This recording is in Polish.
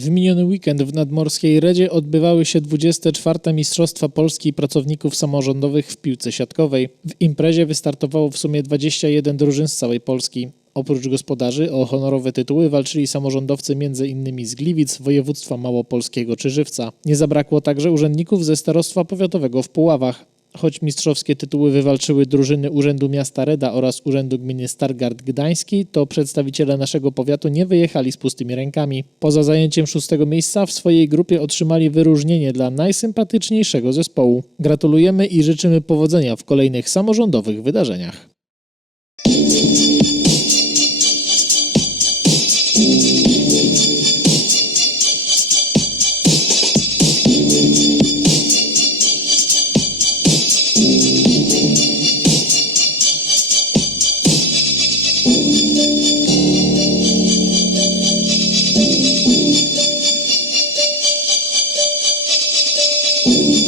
W miniony weekend w Nadmorskiej Redzie odbywały się 24. Mistrzostwa Polski Pracowników Samorządowych w piłce siatkowej. W imprezie wystartowało w sumie 21 drużyn z całej Polski. Oprócz gospodarzy o honorowe tytuły walczyli samorządowcy m.in. z Gliwic, województwa małopolskiego czy Żywca. Nie zabrakło także urzędników ze starostwa powiatowego w Puławach. Choć mistrzowskie tytuły wywalczyły drużyny Urzędu Miasta Reda oraz Urzędu Gminy Stargard Gdański, to przedstawiciele naszego powiatu nie wyjechali z pustymi rękami. Poza zajęciem szóstego miejsca w swojej grupie otrzymali wyróżnienie dla najsympatyczniejszego zespołu. Gratulujemy i życzymy powodzenia w kolejnych samorządowych wydarzeniach. thank you.